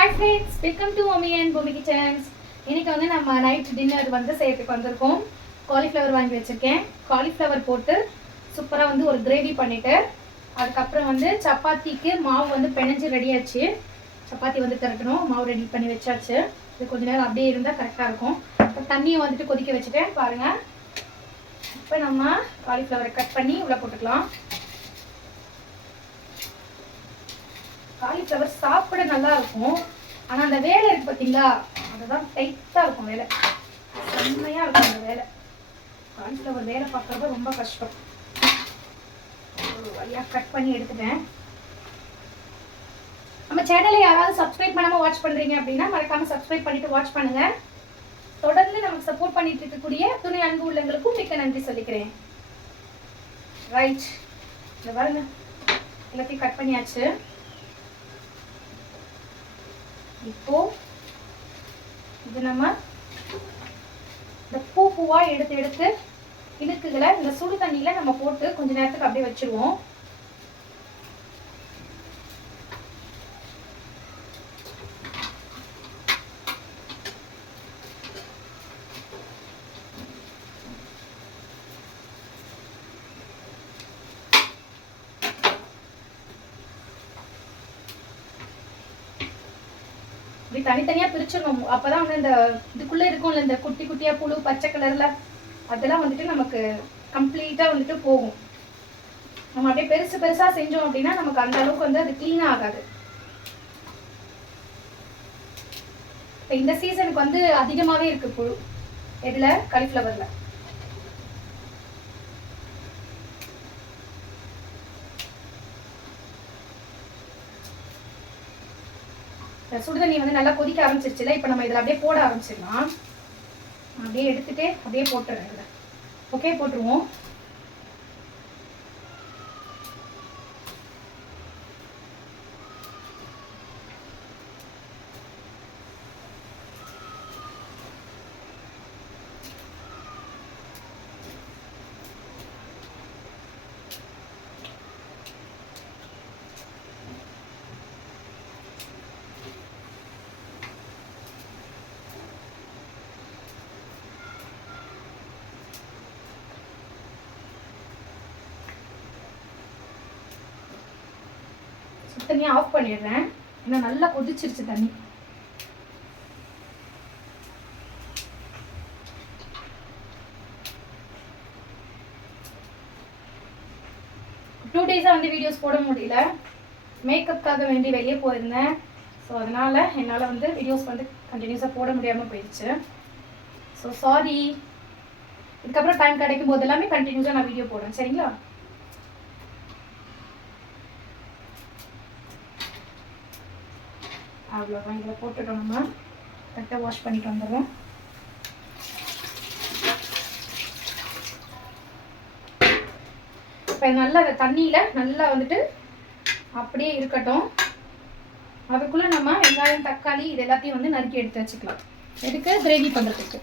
Hi friends, welcome to mummy and பூமி kitchens. இன்றைக்கி வந்து நம்ம நைட் டின்னர் வந்து செய்யறதுக்கு வந்திருக்கோம். காலிஃப்ளவர் வாங்கி வச்சுருக்கேன். காலிஃப்ளவர் போட்டு சூப்பராக வந்து ஒரு கிரேவி பண்ணிவிட்டு அதுக்கப்புறம் வந்து சப்பாத்திக்கு மாவு வந்து பிணைஞ்சு ரெடியாச்சு. சப்பாத்தி வந்து திரட்டணும், மாவு ரெடி பண்ணி வச்சாச்சு. இது கொஞ்சம் நேரம் அப்படியே இருந்தால் கரெக்டாக இருக்கும். இப்போ தண்ணியை வந்துட்டு கொதிக்க வச்சுட்டேன் பாருங்கள். இப்போ நம்ம காலிஃப்ளவரை கட் பண்ணி உள்ளே போட்டுக்கலாம். காலிஃப்ளவர் சாப்பிட நல்லா இருக்கும், ஆனால் அந்த வேலை இருக்குது பார்த்தீங்களா, அதுதான் டைட்டாக இருக்கும். வேலை செம்மையாக இருக்கும். அந்த வேலை காலிஃப்ளவர் வேலை பார்க்குறது ரொம்ப கஷ்டம். ஒரு வழியாக கட் பண்ணி எடுத்துட்டேன். நம்ம சேனலை யாராவது சப்ஸ்கிரைப் பண்ணாமல் வாட்ச் பண்ணுறீங்க அப்படின்னா மறக்காமல் சப்ஸ்கிரைப் பண்ணிவிட்டு வாட்ச் பண்ணுங்கள். தொடர்ந்து நமக்கு சப்போர்ட் பண்ணிட்டு இருக்கக்கூடிய துணை அன்பு உள்ளவங்களுக்கும் மிக்க நன்றி சொல்லிக்கிறேன். ரைட், இந்த பாருங்க, எல்லாத்தையும் கட் பண்ணியாச்சு. இப்போ இது நம்ம இந்த பூவா எடுத்து இழுக்குகளை இந்த சுடு தண்ணியில நம்ம போட்டு கொஞ்ச நேரத்துக்கு அப்படியே வச்சிருவோம். இப்படி தனித்தனியாக பிரிச்சிடணும். அப்போதான் வந்து இந்த இதுக்குள்ளே இருக்கும்ல இந்த குட்டி குட்டியாக புழு பச்சை கலரில், அதெல்லாம் வந்துட்டு நமக்கு கம்ப்ளீட்டாக வந்துட்டு போகும். நம்ம அப்படியே பெருசாக செஞ்சோம் அப்படின்னா நமக்கு அந்த அளவுக்கு வந்து அது க்ளீனாக ஆகாது. இப்போ இந்த சீசனுக்கு வந்து அதிகமாகவே இருக்குது புழு. இதில் காலிஃப்ளவரில் சுடுதண்ணி வந்து நல்லா கொதிக்க ஆரம்பிச்சிருச்சுல. இப்போ நம்ம இதில் அப்படியே போட ஆரம்பிச்சிடலாம். அப்படியே எடுத்துட்டு அப்படியே போட்டுறேன் இதில். ஓகே, போட்டுருவோம். தண்ணியை ஆஃப் பண்ணிடுறேன், ஏன்னா நல்லா கொதிச்சிருச்சு தண்ணி. டூ டேஸாக வந்து வீடியோஸ் போட முடியல. மேக்கப்புக்காக வேண்டி வெளியே போயிருந்தேன். ஸோ அதனால் என்னால் வந்து வீடியோஸ் வந்து கண்டினியூஸாக போட முடியாமல் போயிடுச்சு. So sorry. இதுக்கப்புறம் டைம் கிடைக்கும் போது எல்லாமே கண்டினியூஸாக நான் வீடியோ போடுறேன், சரிங்களா? அவ்வளோதான். இதில் போட்டுட்டோம். நம்ம கரெக்டாக வாஷ் பண்ணிட்டு வந்துடுறோம். இப்போ நல்லா அந்த தண்ணியில் நல்லா வந்துட்டு அப்படியே இருக்கட்டும். அதுக்குள்ளே நம்ம வெங்காயம் தக்காளி இது எல்லாத்தையும் வந்து நறுக்கி எடுத்து வச்சுக்கலாம். எதுக்கு? கிரேவி பண்ணுறதுக்கு.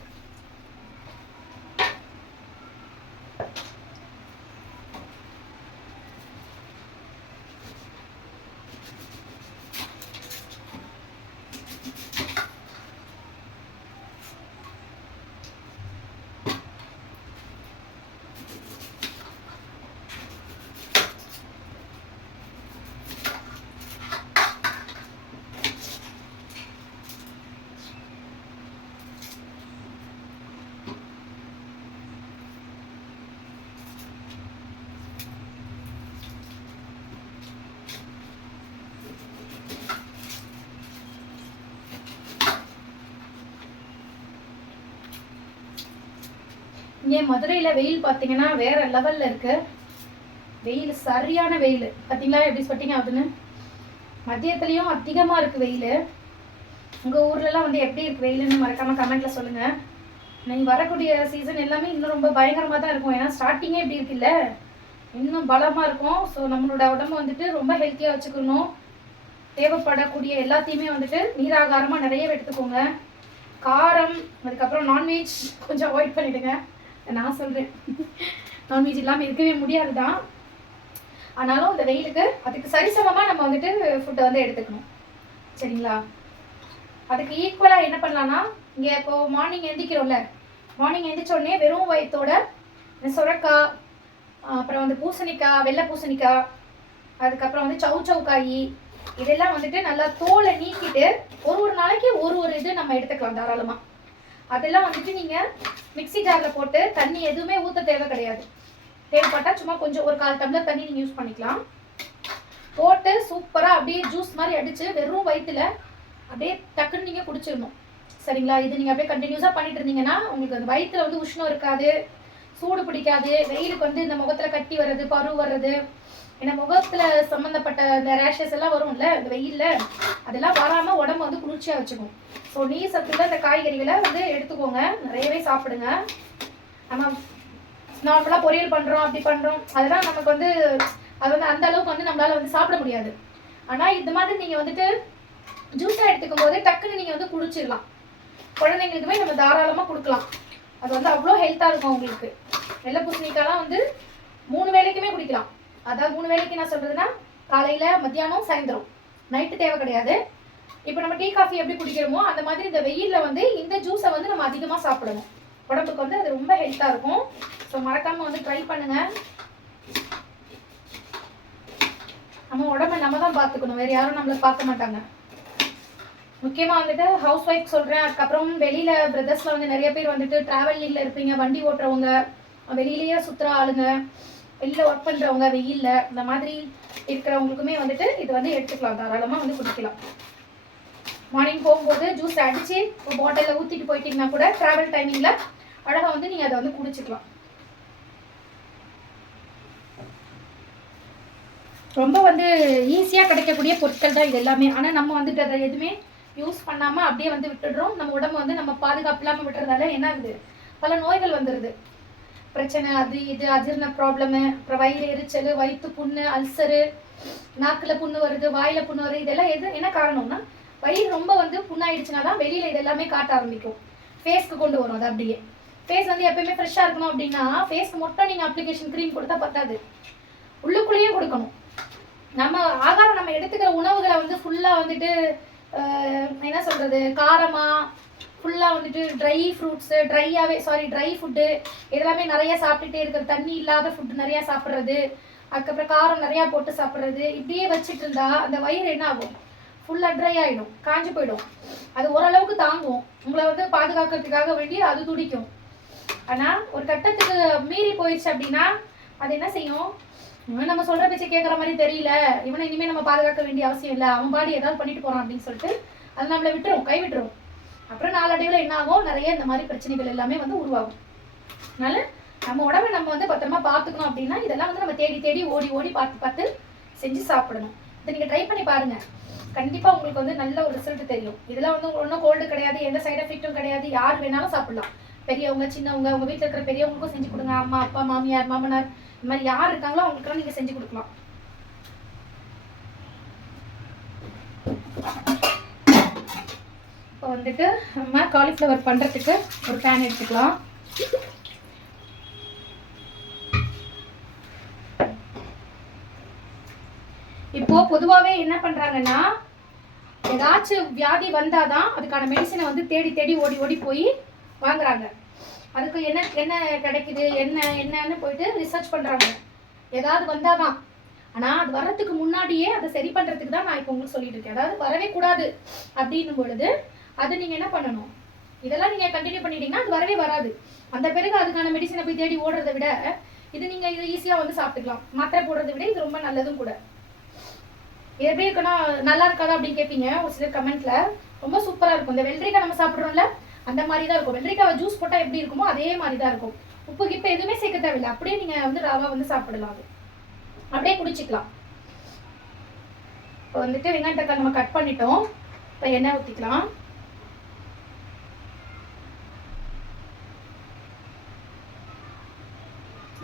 இங்கே மதுரையில் வெயில் பார்த்தீங்கன்னா வேற லெவலில் இருக்கு. வெயில் சரியான வெயில். பார்த்தீங்களா எப்படி ஸ்வெட்டிங் ஆகுதுன்னு? மதியத்துலேயும் அதிகமாக இருக்குது வெயில். உங்கள் ஊர்லலாம் வந்து எப்படி இருக்குது வெயிலுன்னு மறக்காமல் கமெண்ட்டில் சொல்லுங்கள். நீங்கள் வரக்கூடிய சீசன் எல்லாமே இன்னும் ரொம்ப பயங்கரமாக தான் இருக்கும். ஏன்னா ஸ்டார்டிங்கே இப்படி இருக்குல்ல, இன்னும் பலமாக இருக்கும். ஸோ நம்மளோட உடம்பு வந்துட்டு ரொம்ப ஹெல்த்தியாக வச்சுக்கணும். தேவைப்படக்கூடிய எல்லாத்தையுமே வந்துட்டு நீராகாரமாக நிறைய எடுத்துக்கோங்க. காரம், அதுக்கப்புறம் நான்வெஜ் கொஞ்சம் அவாய்ட் பண்ணிவிடுங்க. நான் சொல்கிறேன், நான்வெஜ் இல்லாமல் இருக்கவே முடியாது தான். ஆனாலும் இந்த வெயிலுக்கு அதுக்கு சரிசமமாக நம்ம வந்துட்டு ஃபுட்டை வந்து எடுத்துக்கணும், சரிங்களா? அதுக்கு ஈக்குவலாக என்ன பண்ணலான்னா, இங்கே இப்போ மார்னிங் எந்திக்கிறோம்ல, மார்னிங் எந்திரிச்ச உடனே வெறும் வயிற்றோட சுரக்காய், அப்புறம் வந்து பூசணிக்காய், வெள்ளை பூசணிக்காய், அதுக்கப்புறம் வந்து சவுக்காய், இதெல்லாம் வந்துட்டு நல்லா தோலை நீக்கிட்டு ஒரு நாளைக்கு ஒரு இது நம்ம எடுத்துக்கலாம் தாராளமாக. அதெல்லாம் வந்துட்டு நீங்கள் மிக்சி ஜாரில் போட்டு தண்ணி எதுவுமே ஊற்ற தேவை கிடையாது. தேவைப்பட்டால் சும்மா கொஞ்சம் ஒரு 1/4 டம்ளர் தண்ணி நீங்கள் யூஸ் பண்ணிக்கலாம். போட்டு சூப்பராக அப்படியே ஜூஸ் மாதிரி அடித்து வெறும் வயிற்றுல அப்படியே டக்குன்னு நீங்கள் குடிச்சிடணும். சரிங்களா? இது நீங்கள் அப்படியே கண்டினியூஸாக பண்ணிட்டு இருந்தீங்கன்னா உங்களுக்கு அந்த வயிற்றுல வந்து உஷ்ணம் இருக்காது, சூடு பிடிக்காது. வெயிலுக்கு வந்து இந்த முகத்தில் கட்டி வர்றது, பரு வர்றது, ஏன்னா முகத்தில் சம்மந்தப்பட்ட இந்த ரேஷஸ் எல்லாம் வரும்ல இந்த வெயிலில், அதெல்லாம் வராமல் உடம்பு வந்து குளிர்ச்சியாக வச்சுக்கும். ஸோ நீர் சத்துள்ள இந்த காய்கறிகளை வந்து எடுத்துக்கோங்க, நிறையவே சாப்பிடுங்க. நம்ம நார்மலாக பொரியல் பண்ணுறோம், அப்படி பண்ணுறோம், அதெல்லாம் நமக்கு வந்து அது வந்து அந்த அளவுக்கு வந்து நம்மளால் வந்து சாப்பிட முடியாது. ஆனால் இந்த மாதிரி நீங்கள் வந்துட்டு ஜூஸாக எடுத்துக்கும் போது டக்குன்னு நீங்கள் வந்து குடிச்சிடலாம். குழந்தைங்களுக்குமே நம்ம தாராளமாக கொடுக்கலாம். அது வந்து அவ்வளோ ஹெல்த்தாக இருக்கும் உங்களுக்கு. வெள்ளை பூசணிக்காய்லாம் வந்து 3 வேளைக்குமே குடிக்கலாம். அதாவது 3 வேளைக்கு நான் சொல்கிறதுனா காலையில், மத்தியானம், சாயந்தரம், நைட்டு தேவை கிடையாது. இப்போ நம்ம டீ காஃபி எப்படி குடிக்கிறோமோ அந்த மாதிரி இந்த வெயிலில் வந்து இந்த ஜூஸை வந்து நம்ம அதிகமாக சாப்பிடணும். உடம்புக்கு வந்து அது ரொம்ப ஹெல்த்தாக இருக்கும். ஸோ மறக்காமல் வந்து ட்ரை பண்ணுங்கள். நம்ம உடம்பை நம்ம தான் பார்த்துக்கணும், வேறு யாரும் நம்மளை பார்க்க மாட்டாங்க. முக்கியமாக வந்துட்டு ஹவுஸ் ஒய்ஃப் சொல்கிறேன். அதுக்கப்புறம் வெளியில் பிரதர்ஸில் வந்து நிறைய பேர் வந்துட்டு ட்ராவலிங்கில் இருப்பீங்க, வண்டி ஓட்டுறவங்க, வெளியிலேயே சுற்றுற ஆளுங்க, வெளியில் ஒர்க் பண்ணுறவங்க, வெயிலில் இந்த மாதிரி இருக்கிறவங்களுக்குமே வந்துட்டு இது வந்து எடுத்துக்கலாம், தாராளமாக வந்து குடிக்கலாம். மார்னிங் போகும்போது ஜூஸ் அடித்து ஒரு பாட்டிலில் ஊற்றிட்டு போயிட்டீங்கன்னா கூட ட்ராவல் டைமிங்கில் அழகாக வந்து நீங்கள் அதை வந்து குடிச்சிக்கலாம். ரொம்ப வந்து ஈஸியாக கிடைக்கக்கூடிய பொருட்கள் தான் இது எல்லாமே. ஆனால் நம்ம வந்துட்டு அதை எதுவுமே யூஸ் பண்ணாமல் அப்படியே வந்து விட்டுடுறோம். நம்ம உடம்பு வந்து நம்ம பாதுகாப்பு இல்லாமல் விட்டுறதால என்ன ஆகுது, பல நோய்கள் வந்துடுது. பிரச்சனை, அது இது, அஜீரண ப்ராப்ளமு, அப்புறம் வயிறு எரிச்சல், வயிற்று புண்ணு, அல்சரு, நாக்கில் புண்ணு வருது, வாயில் புண்ணு வருது. இதெல்லாம் என்ன காரணம்னா, வயிறு ரொம்ப வந்து புண்ணாயிடுச்சுன்னா தான் வெளியில் இதெல்லாமே காட்ட ஆரம்பிக்கும். ஃபேஸ்க்கு கொண்டு வரும். அது அப்படியே ஃபேஸ் வந்து எப்பயுமே ஃப்ரெஷ்ஷாக இருக்கணும் அப்படின்னா ஃபேஸ்க்கு மட்டும் நீங்கள் அப்ளிகேஷன் க்ரீம் கொடுத்தா பத்தாது, உள்ளுக்குள்ளேயே கொடுக்கணும். நம்ம ஆகாரம், நம்ம எடுத்துக்கிற உணவுகளை வந்து ஃபுல்லாக வந்துட்டு என்ன சொல்கிறது, காரமாக ஃபுல்லாக வந்துட்டு ட்ரை ஃப்ரூட்ஸு, ட்ரை ஃபுட்டு இதெல்லாமே நிறையா சாப்பிட்டுட்டே இருக்கிறது, தண்ணி இல்லாத ஃபுட்டு நிறையா சாப்பிட்றது, அதுக்கப்புறம் காரம் நிறையா போட்டு சாப்பிட்றது, இப்படியே வச்சுட்டு இருந்தா அந்த வயிறு என்ன ஆகும், ஃபுல்லாக ட்ரை ஆகிடும், காஞ்சி போயிடும். அது ஓரளவுக்கு தாங்கும், உங்களை வந்து பாதுகாக்கிறதுக்காக வேண்டி அது துடிக்கும். ஆனால் ஒரு கட்டத்துக்கு மீறி போயிடுச்சு அப்படின்னா அது என்ன செய்யும், இவன் நம்ம சொல்கிற பேச்சை கேட்குற மாதிரி தெரியல, இவனை இனிமேல் நம்ம பாதுகாக்க வேண்டிய அவசியம் இல்லை, அவன் பாடி ஏதாவது பண்ணிட்டு போகிறான் அப்படின்னு சொல்லிட்டு அது நம்மளை விட்டுரும், கைவிட்டுரும். அப்புறம் நாளடைவில் என்ன ஆகும், நிறைய இந்த மாதிரி பிரச்சனைகள் எல்லாமே வந்து உருவாகும். அதனால நம்ம உடம்பை நம்ம வந்து பத்திரமா பார்த்துக்கணும் அப்படின்னா இதெல்லாம் வந்து நம்ம தேடி தேடி ஓடி ஓடி பார்த்து செஞ்சு சாப்பிடணும். இதை நீங்கள் ட்ரை பண்ணி பாருங்கள், கண்டிப்பாக உங்களுக்கு வந்து நல்ல ஒரு ரிசல்ட் தெரியும். இதெல்லாம் வந்து ஒன்றும் கோல்டு கிடையாது, எந்த சைட் எஃபெக்ட்டும் கிடையாது, யார் வேணாலும் சாப்பிடலாம். பெரியவங்க, சின்னவங்க, உங்கள் வீட்டில் இருக்கிற பெரியவங்களுக்கும் செஞ்சு கொடுங்க. அம்மா, அப்பா, மாமியார், மாமனார், இந்த மாதிரி யார் இருக்காங்களோ அவங்களுக்கெல்லாம் நீங்கள் செஞ்சு கொடுக்கலாம். இப்போ வந்துட்டு நம்ம காலிஃப்ளவர் பண்ணுறதுக்கு ஒரு பேன் எடுத்துக்கலாம். இப்போ பொதுவாகவே என்ன பண்ணுறாங்கன்னா, ஏதாச்சும் வியாதி வந்தாதான் அதுக்கான மெடிசனை வந்து தேடி தேடி ஓடி ஓடி போய் வாங்குறாங்க. அதுக்கு என்ன என்ன கிடைக்குது, என்னன்னு போயிட்டு ரிசர்ச் பண்ணுறாங்க, ஏதாவது வந்தாதான். ஆனால் அது வர்றதுக்கு முன்னாடியே அதை சரி பண்ணுறதுக்கு தான் நான் இப்போ உங்களுக்கு சொல்லிட்டு இருக்கேன். அதாவது வரவே கூடாது அப்படின்னும் பொழுது அது நீங்கள் என்ன பண்ணணும், இதெல்லாம் நீங்கள் கண்டினியூ பண்ணிட்டீங்கன்னா அது வரவே வராது. அந்த பிறகு அதுக்கான மெடிசனை போய் தேடி ஓடுறதை விட இது நீங்கள் இதை ஈஸியாக வந்து சாப்பிட்டுக்கலாம். மாத்திரை போடுறதை விட இது ரொம்ப நல்லதும் கூட. இது எப்படி இருக்குன்னா, நல்லா இருக்காதா அப்படின்னு கேட்பீங்க ஒரு சிலர் கமெண்ட்ல. ரொம்ப சூப்பராக இருக்கும். இந்த வெள்ளரிக்காய் நம்ம சாப்பிட்றோம்ல அந்த மாதிரி தான் இருக்கும். வெள்ளரிக்காய் ஜூஸ் போட்டால் எப்படி இருக்குமோ அதே மாதிரி தான் இருக்கும். உப்பு கிப்பு எதுவுமே சேர்க்க தேவையில்லை, அப்படியே நீங்கள் வந்து ராவா வந்து சாப்பிடலாம், அது அப்படியே குடிச்சிக்கலாம். இப்போ வந்துட்டு வெங்காயம் தக்காளி நம்ம கட் பண்ணிட்டோம். இப்போ எண்ணெய் ஊற்றிக்கலாம்.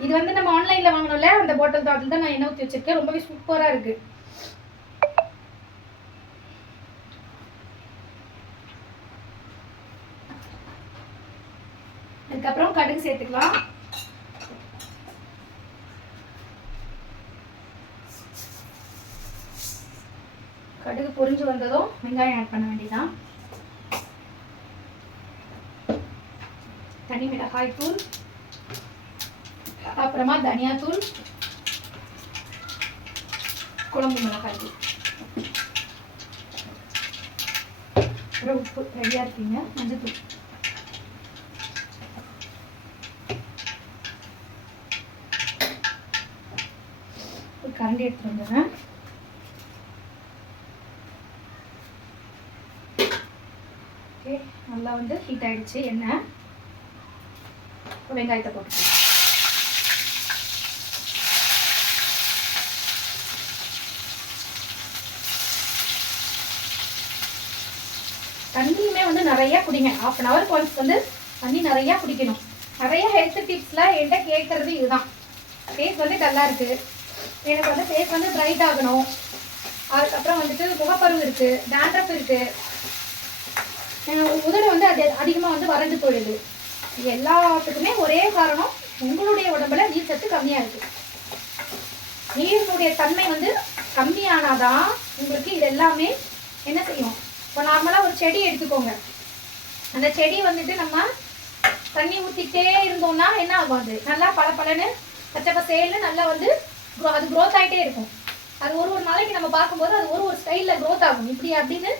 இது வந்து நம்ம ஆன்லைனில் வாங்கணும்ல அந்த பாட்டில் தான், அதில் தான் நான் எண்ணெய் ஊற்றி வச்சிருக்கேன். ரொம்பவே சூப்பராக இருக்குது. அதுக்கப்புறம் கடுகு சேர்த்துக்கலாம். கடுகு பொரிஞ்சு வந்ததும் வெங்காயம் ஆட் பண்ண வேண்டியதான். தனி மிளகாய் தூள், அப்புறமா தனியாத்தூள், குழம்பு மிளகாய் தூள், அப்புறம் உப்பு ரெடியாக இருக்கீங்க. மஞ்சத்தூள், ஒரு கரண்டி எடுத்துட்டு வந்துடுறேன். ஓகே, நல்லா வந்து ஹீட் ஆயிடுச்சு எண்ணெய். வெங்காயத்தை போட்டுக்கலாம். தண்ணியுமே வந்து நிறைய குடிங்க. 1/2 hour ஒன்ஸ் வந்து தண்ணி நிறைய குடிக்கணும். நிறைய ஹெல்த் டிப்ஸ்ல என்கிட்ட கேட்கறது இதுதான். ஃபேஸ் வந்து டல்லா இருக்கு, எனக்கு வந்து ஃபேஸ் வந்து பிரைட் ஆகணும், அதுக்கப்புறம் வந்துட்டு முகப்பருவு இருக்கு, டேண்ட்ரஃப் இருக்கு, உதடு வந்து அது அதிகமாக வந்து வறண்டு போயிடுது. இது எல்லாத்துக்குமே ஒரே காரணம், உங்களுடைய உடம்புல நீர் சத்து கம்மியா இருக்கு. நீரினுடைய தன்மை வந்து கம்மியானாதான் உங்களுக்கு இது எல்லாமே என்ன செய்யும். இப்போ நார்மலாக ஒரு செடி எடுத்துக்கோங்க. அந்த செடி வந்துட்டு நம்ம தண்ணி ஊற்றிக்கிட்டே இருந்தோம்னா என்ன ஆகும், அது நல்லா பளபளன்னு பச்சை பசேல்னு நல்லா வந்து அது க்ரோத் ஆகிட்டே இருக்கும். அது ஒரு நாளைக்கு நம்ம பார்க்கும்போது அது ஒரு ஸ்டைலில் க்ரோத் ஆகும். இப்படி அப்படின்னு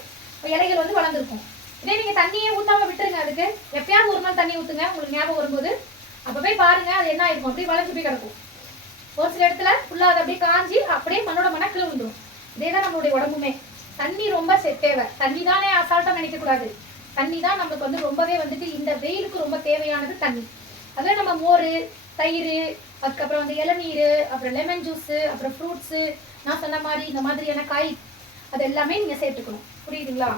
இலைகள் வந்து வளர்ந்துருக்கும். இதே நீங்கள் தண்ணியே ஊற்றாமல் விட்டுருங்க. அதுக்கு எப்பயாவது ஒரு நாள் தண்ணி ஊற்றுங்க, உங்களுக்கு ஞாபகம் வரும்போது அப்போ போய் பாருங்க, அது என்ன ஆயிருக்கும், அப்படியே வளைஞ்சு போய் கிடக்கும். ஒரு சில இடத்துல ஃபுல்லாக அது அப்படியே காஞ்சி அப்படியே மண்ணோட மணக்கில் விழுந்துடும். இதே தான் நம்மளுடைய உடம்புமே. தண்ணி ரொம்ப தேவை. தண்ணி தானே அசால்ட்டாக நினைக்கக்கூடாது. தண்ணி தான் நமக்கு வந்து ரொம்பவே வந்துட்டு இந்த வெயிலுக்கு ரொம்ப தேவையானது தண்ணி. அதில் நம்ம மோர், தயிர், அதுக்கப்புறம் வந்து இளநீர், அப்புறம் லெமன் ஜூஸு, அப்புறம் ஃப்ரூட்ஸு, நான் சொன்ன மாதிரி இந்த மாதிரியான காய் அது எல்லாமே நீங்கள் சேர்த்துக்கணும். புரியுதுங்களா?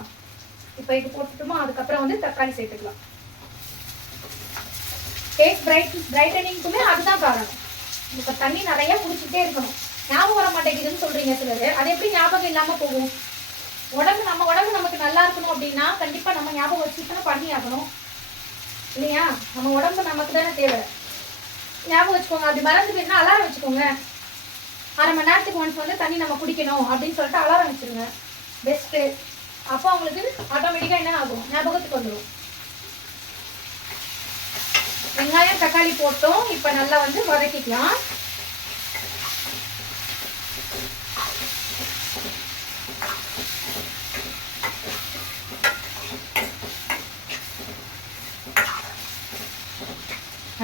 இப்போ இது போட்டுட்டோமா, அதுக்கப்புறம் வந்து தக்காளி சேர்த்துக்கலாம். ஃபேஸ் பிரைட்டனிங்க்குமே அதுதான் காரணம். இப்போ தண்ணி நிறைய குடிச்சிட்டே இருக்கணும். ஞாபகம் வர மாட்டேங்குதுன்னு சொல்றீங்க சிலர். அது எப்படி ஞாபகம் இல்லாமல் போகும்? நம்ம உடம்பு நமக்கு நல்லா இருக்கணும் அப்படின்னா கண்டிப்பா நம்ம ஞாபகம் வச்சுக்கணும், பண்ணி ஆகணும் இல்லையா? நம்ம உடம்பு நமக்கு தானே தேவை. ஞாபகம் வச்சுக்கோங்க. அப்படி மறந்து போயிருந்தா அலாரம் வச்சுக்கோங்க. 1/2 மணி நேரத்துக்கு ஒன்ஸ் வந்து தண்ணி நம்ம குடிக்கணும் அப்படின்னு சொல்லிட்டு அலாரம் வச்சுருங்க. பெஸ்ட்டு. அப்போ அவங்களுக்கு ஆட்டோமேட்டிக்காக என்ன ஆகும், ஞாபகத்துக்கு வந்துடும். வெங்காயம் தக்காளி போட்டோம். இப்போ நல்லா வந்து வதக்கிக்கலாம்.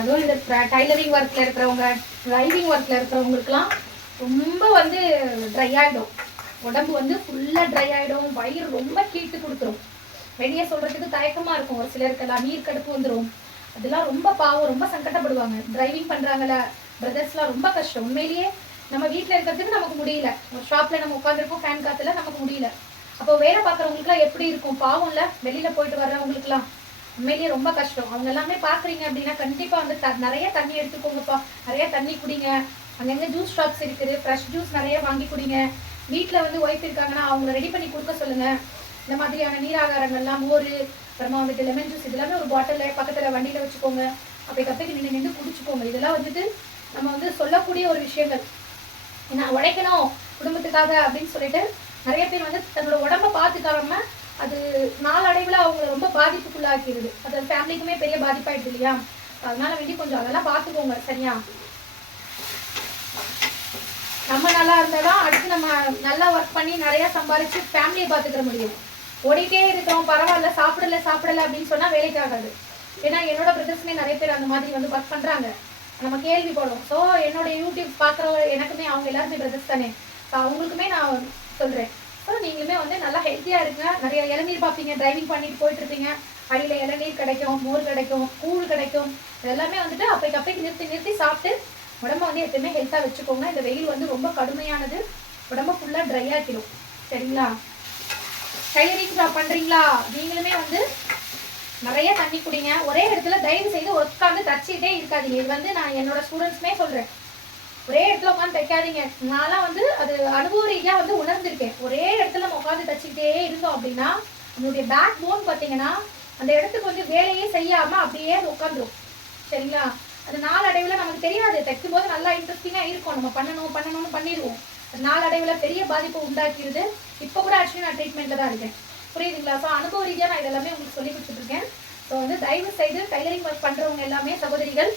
அதுவும் இந்த டைலரிங் ஒர்க்கில் இருக்கிறவங்க, ட்ரைவிங் ஒர்க்கில் இருக்கிறவங்களுக்குலாம் ரொம்ப வந்து ட்ரை ஆகிடும். உடம்பு வந்து ஃபுல்லாக ட்ரை ஆகிடும். வயிறு ரொம்ப ஹீட்டு கொடுத்துரும். வெளியே சொல்கிறதுக்கு தயக்கமாக இருக்கும். ஒரு சிலருக்கெல்லாம் நீர் கடுப்பு வந்துடும். அதெல்லாம் ரொம்ப பாவம், ரொம்ப சங்கடப்படுவாங்க. டிரைவிங் பண்ணுறாங்கள பிரதர்ஸ்லாம் ரொம்ப கஷ்டம். உண்மையிலேயே நம்ம வீட்டில் இருக்கிறதுக்கு நமக்கு முடியல. ஒரு ஷாப்பில் நம்ம உட்காந்துருக்கோம், ஃபேன் காற்றுல நமக்கு முடியல. அப்போ வேலை பார்க்குறவங்களுக்குலாம் எப்படி இருக்கும், பாவம் இல்லை? வெளியில் போயிட்டு வர்றவங்களுக்குலாம் உண்மையிலேயே ரொம்ப கஷ்டம். அவங்க எல்லாமே பார்க்குறீங்க அப்படின்னா கண்டிப்பாக வந்து நிறைய தண்ணி எடுத்துக்கோங்கப்பா. நிறைய தண்ணி குடிங்க. அங்கங்கே ஜூஸ் ஷாப்ஸ் இருக்குது, ஃப்ரெஷ் ஜூஸ் நிறைய வாங்கி குடிங்க. வீட்டில் வந்து ஒய்ஃப் இருக்காங்கன்னா அவங்கள ரெடி பண்ணி கொடுக்க சொல்லுங்கள். இந்த மாதிரியான நீராகாரங்கள்லாம், மோர், அப்புறமா வந்துட்டு லெமன் ஜூஸ், இதெல்லாமே ஒரு பாட்டிலில் பக்கத்தில் வண்டியில் வச்சுக்கோங்க. அப்படி கப்பைக்கு நின்று குடிச்சுக்கோங்க. இதெல்லாம் வந்துட்டு நம்ம வந்து சொல்லக்கூடிய ஒரு விஷயங்கள். நான் உழைக்கணும் குடும்பத்துக்காக அப்படின்னு சொல்லிட்டு நிறைய பேர் வந்து தன்னோட உடம்பை பார்த்துக்காம அது நாளடைவில் அவங்க ரொம்ப பாதிப்புக்குள்ளாக்கிடுது. அது ஃபேமிலிக்குமே பெரிய பாதிப்பாயிடுது இல்லையா? அதனால வேண்டி கொஞ்சம் அதெல்லாம் பார்த்துக்கோங்க. சரியா? நம்ம நல்லா இருந்தால் தான் அடுத்து நம்ம நல்லா ஒர்க் பண்ணி நிறையா சம்பாதிச்சு ஃபேமிலியை பார்த்துக்கிற முடியும். ஓடிட்டே இருக்கோம், பரவாயில்ல, சாப்பிடல அப்படின்னு சொன்னால் வேலைக்கு ஆகாது. ஏன்னா என்னோட பிரதர்ஸ்மே நிறைய பேர் அந்த மாதிரி வந்து ஒர்க் பண்ணுறாங்க, நம்ம கேள்விப்படும். ஸோ என்னோட யூடியூப் பார்க்குற எனக்குமே அவங்க எல்லாருமே பிரதர்ஸ் தானே. ஸோ அவங்களுக்குமே நான் சொல்கிறேன். ஸோ நீங்களுமே வந்து நல்லா ஹெல்த்தியாக இருங்க. நிறைய இளநீர் பார்ப்பீங்க, டிரைவிங் பண்ணிட்டு போயிட்டு இருப்பீங்க. அடியில் இளநீர் கிடைக்கும், மோர் கிடைக்கும், கூழ் கிடைக்கும். இதெல்லாமே வந்துட்டு அப்பைக்கு நிறுத்தி சாப்பிட்டு உடம்ப வந்து எப்பயுமே ஹெல்த்தாக வச்சுக்கோங்க. இந்த வெயில் வந்து ரொம்ப கடுமையானது, உடம்ப ஃபுல்லாக ட்ரை ஆக்கிடும். சரிங்களா? டைலரிங் ஜாப் பண்ணுறீங்களா? நீங்களுமே வந்து நிறைய தண்ணி குடிங்க. ஒரே இடத்துல தயவு செய்து உட்காந்து தச்சுக்கிட்டே இருக்காதீங்க. இது வந்து நான் என்னோட ஸ்டூடெண்ட்ஸ்மே சொல்கிறேன். ஒரே இடத்துல உட்காந்து தைக்காதீங்க. நான்லாம் வந்து அது அனுபவ ரீதியாக வந்து உணர்ந்திருக்கேன். ஒரே இடத்துல நம்ம உட்காந்து தச்சுக்கிட்டே இருந்தோம் அப்படின்னா நம்மளுடைய பேக் போன் பார்த்தீங்கன்னா அந்த இடத்துக்கு வந்து வேலையே செய்யாமல் அப்படியே உட்காந்துரும். சரிங்களா? அது நாளடைவில் நமக்கு தெரியாது. தைக்கும் போது நல்லா இன்ட்ரெஸ்டிங்காக இருக்கும், நம்ம பண்ணணும்னு பண்ணிடுவோம். அது நாளடைவில் பெரிய பாதிப்பை உண்டாக்கிடுது. இப்போ கூட ஆக்சுவலி நான் ட்ரீட்மெண்ட்டில் தான் இருக்கேன். புரியுதுங்களா? ஸோ அனுபவ ரீதியாக நான் இதெல்லாமே உங்களுக்கு சொல்லி கொடுத்துட்ருக்கேன். ஸோ வந்து தயவு செய்து டைலரிங் ஒர்க் பண்ணுறவங்க எல்லாமே சகோதரிகள்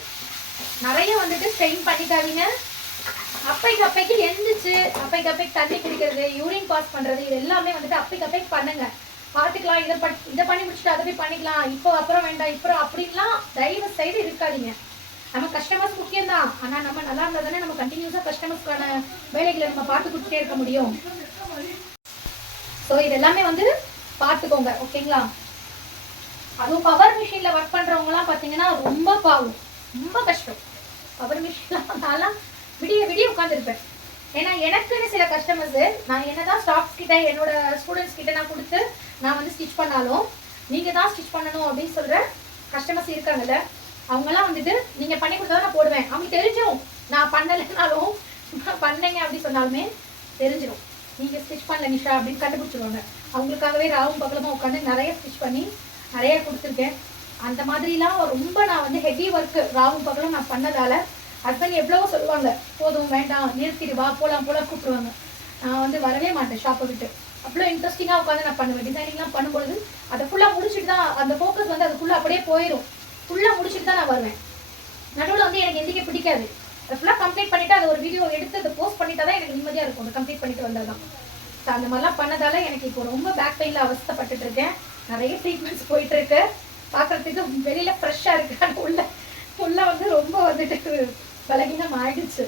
நிறைய வந்துட்டு ஸ்ட்ரெயின் பண்ணிக்காதீங்க. அப்பைக்கு எந்திரிச்சு அப்பைக்கு தண்ணி குடிக்கிறது, யூரின் பாஸ் பண்ணுறது, இது எல்லாமே வந்துட்டு அப்பைக்கு பண்ணுங்க. பார்த்துக்கலாம், இதை பண்ணி முடிச்சுட்டு அதை போய் பண்ணிக்கலாம், இப்போ அப்புறம் வேண்டாம், இப்போ அப்படின்லாம் தயவு செய்து இருக்காதீங்க. நம்ம கஸ்டமர்ஸ் முக்கியம் தான், ஆனால் நம்ம நல்லா இருந்தால் தானே நம்ம கண்டினியூஸாக கஸ்டமர்ஸ்க்கான வேலைகளை நம்ம பார்த்து கொடுத்துட்டே இருக்க முடியும். ஸோ இது எல்லாமே வந்து பார்த்துக்கோங்க, ஓகேங்களா? அதுவும் பவர் மிஷினில் ஒர்க் பண்ணுறவங்கலாம் பார்த்தீங்கன்னா ரொம்ப பாவம், ரொம்ப கஷ்டம். பவர் மிஷின்லாம் நான்லாம் விடிய உட்காந்துருப்பேன். ஏன்னா எனக்குன்னு சில கஸ்டமர்ஸு நான் என்னதான் ஸ்டாஃப்ஸ் கிட்ட என்னோட ஸ்டூடெண்ட்ஸ் கிட்ட நான் கொடுத்து நான் வந்து ஸ்டிச் பண்ணாலும் நீங்கள் தான் ஸ்டிச் பண்ணணும் அப்படின்னு சொல்கிற கஸ்டமர்ஸ் இருக்காங்கல்ல, அவங்கெல்லாம் வந்துட்டு நீங்கள் பண்ணி கொடுத்தா நான் போடுவேன். அவங்களுக்கு தெரிஞ்சிடும், நான் பண்ணலைனாலும் பண்ணேங்க அப்படின்னு சொன்னாலுமே தெரிஞ்சிடும், நீங்கள் ஸ்டிச் பண்ணல நிஷா அப்படின்னு கண்டுபிடிச்சிடுவாங்க. அவங்களுக்காகவே ராவும் பகலமாக உட்காந்து நிறைய ஸ்டிச் பண்ணி நிறைய கொடுத்துருக்கேன். அந்த மாதிரிலாம் ரொம்ப நான் வந்து ஹெவி ஒர்க்கு ராவும் பகலும் நான் பண்ணதால ஹஸ்பண்ட் எவ்வளவோ சொல்லுவாங்க, போதும் வேண்டாம் நிறுத்திடு, வா போகலாம் கூப்பிடுவாங்க. நான் வந்து வரவே மாட்டேன் ஷாப்பை விட்டு. அவ்வளோ இன்ட்ரெஸ்டிங்காக உட்காந்து நான் பண்ணுவேன். டிசைனிங்லாம் பண்ணும்பொழுது அதை ஃபுல்லாக முடிச்சுட்டு தான், அந்த ஃபோக்கஸ் வந்து அது ஃபுல்லாக அப்படியே போயிடும். ஃபுல்லாக முடிச்சுட்டு தான் நான் வருவேன். நடுவில் வந்து எனக்கு எந்திரிக்க பிடிக்காது. அதை ஃபுல்லாக கம்ப்ளீட் பண்ணிவிட்டு அதை ஒரு வீடியோ எடுத்து அதை போஸ்ட் பண்ணிட்டா தான் எனக்கு நிம்மதியாக இருக்கும். அதை கம்ப்ளீட் பண்ணிட்டு வந்தால் தான். ஸோ அந்த மாதிரிலாம் பண்ணதால எனக்கு இப்போ ரொம்ப பேக் பெயினில் அவஸ்தப்பட்டுட்டு இருக்கேன். நிறைய ட்ரீட்மெண்ட்ஸ் போயிட்டுருக்கு. பார்க்குறதுக்கு வெளியில் ஃப்ரெஷ்ஷாக இருக்கு, ஆனால் உள்ள வந்து ரொம்ப வந்துட்டு பலகீனம் ஆயிடுச்சு.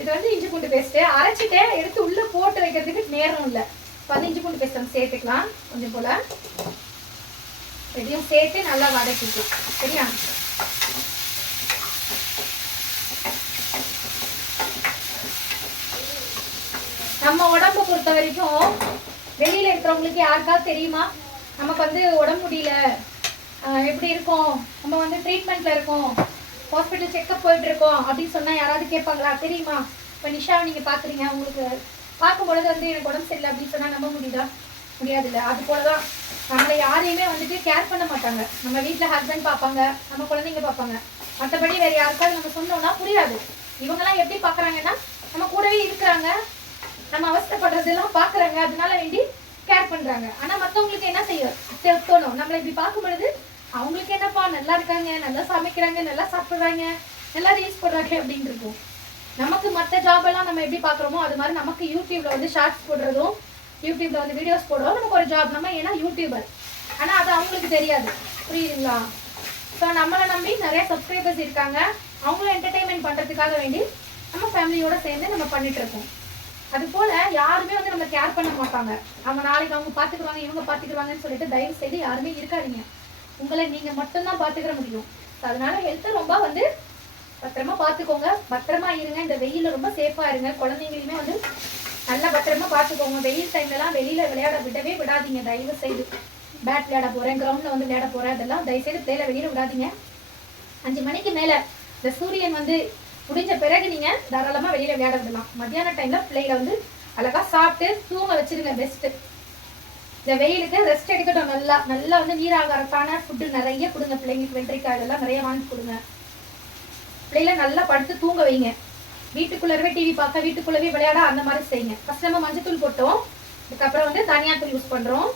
இது வந்து இஞ்சி பூண்டு பேஸ்ட்டு அரைச்சிட்டே எடுத்து உள்ளே போட்டு வைக்கிறதுக்கு நேரம் இல்லை. வந்து இஞ்சி பூண்டு பேஸ்ட் வந்து சேர்த்துக்கலாம் கொஞ்சம் போல். இதையும் சேர்த்து நல்லா வதக்கிக்கலாம், சரியா? நம்ம உடம்பை பொறுத்த வரைக்கும் வெளியில் இருக்கிறவங்களுக்கு யாருக்காவது தெரியுமா நமக்கு வந்து உடம்பு முடியல, எப்படி இருக்கும், நம்ம வந்து ட்ரீட்மெண்ட்டில் இருக்கோம், ஹாஸ்பிட்டல் செக்கப் போயிட்டு இருக்கோம் அப்படின்னு சொன்னால் யாராவது கேட்பாங்களா? தெரியுமா? இப்போ நிஷாவை நீங்கள் பார்க்குறீங்க, உங்களுக்கு பார்க்கும்பொழுது வந்து எனக்கு உடம்பு சரியில்லை அப்படின்னு சொன்னால் நம்ப முடியுதா? முடியாதுல்ல. அது போல தான் நம்மளை யாரையுமே வந்துட்டு கேர் பண்ண மாட்டாங்க. நம்ம வீட்டில் ஹஸ்பண்ட் பார்ப்பாங்க, நம்ம குழந்தைங்க பார்ப்பாங்க, மற்றபடி வேறு யாருக்காவது நம்ம சொன்னோம்னா புரியாது. இவங்கெல்லாம் எப்படி பார்க்குறாங்கன்னா நம்ம கூடவே இருக்கிறாங்க, நம்ம அவஸ்தைப்படுறதெல்லாம் பார்க்குறாங்க, அதனால வேண்டி கேர் பண்ணுறாங்க. ஆனால் மற்றவங்களுக்கு என்ன செய்ய தோணும், நம்மளை இப்படி பார்க்கும் பொழுது அவங்களுக்கு என்னப்பா நல்லா இருக்காங்க, நல்லா சமைக்கிறாங்க, நல்லா சாப்பிட்றாங்க, நல்லா ரீல்ஸ் போடுறாங்க அப்படின்னு இருக்கும். நமக்கு மற்ற ஜாபெல்லாம் நம்ம எப்படி பார்க்குறோமோ அது மாதிரி நமக்கு யூடியூப்ல வந்து ஷார்ட்ஸ் போடுறதும், யூடியூப்ல வந்து வீடியோஸ் போடுறோம் நமக்கு ஒரு ஜாப். நம்ம ஏன்னா யூடியூபர், ஆனால் அது அவங்களுக்கு தெரியாது, புரியுதுங்களா? ஸோ நம்மளை நம்பி நிறைய சப்ஸ்கிரைபர்ஸ் இருக்காங்க, அவங்கள என்டர்டெயின்மெண்ட் பண்ணுறதுக்காக வேண்டி நம்ம ஃபேமிலியோட சேர்ந்து நம்ம பண்ணிட்டு இருக்கோம். அது போல யாருமே வந்து நம்ம கேர் பண்ண மாட்டாங்க. அவங்க நாளைக்கு அவங்க பார்த்துக்குவாங்க, இவங்க பார்த்துக்குவாங்கன்னு சொல்லிட்டு தயவு செய்து யாருமே இருக்காதீங்க. உங்களை நீங்கள் மட்டும்தான் பார்த்துக்கிற முடியும். அதனால ஹெல்த்தை ரொம்ப வந்து பத்திரமா பார்த்துக்கோங்க, பத்திரமா இருங்க. இந்த வெயிலில் ரொம்ப சேஃபாக இருங்க. குழந்தைங்களையுமே வந்து நல்லா பத்திரமா பார்த்துக்கோங்க. வெயில் டைம்லலாம் வெளியில் விளையாட விடவே விடாதீங்க தயவு செய்து. பேட் விளையாட போகிறேன், கிரவுண்டில் வந்து விளையாட போகிறேன், அதெல்லாம் தயவுசெய்து பிள்ளையில வெளியில் விடாதீங்க. 5 மணிக்கு மேலே இந்த சூரியன் வந்து முடிஞ்ச பிறகு நீங்கள் தாராளமாக வெளியில் விளையாட விடலாம். மத்தியான டைமில் பிள்ளைகளை வந்து அழகாக சாப்பிட்டு தூங்க வச்சுருங்க பெஸ்ட்டு. இந்த வெயிலுக்கு ரெஸ்ட் எடுக்கட்டும். நல்லா வந்து நீராகாரத்தான ஃபுட்டு நிறைய கொடுங்க பிள்ளைங்களுக்கு. வெள்ளரிக்காய் இதெல்லாம் நிறைய வாங்கி கொடுங்க. பிள்ளைகளை நல்லா படுத்து தூங்க வைங்க. வீட்டுக்குள்ளவே டிவி பார்க்க, வீட்டுக்குள்ளவே விளையாட, அந்த மாதிரி செய்யுங்க. ஃபர்ஸ்ட் நம்ம மஞ்சத்தூள் போட்டோம், அதுக்கப்புறம் வந்து தனியாத்தூள் யூஸ் பண்ணுறோம்.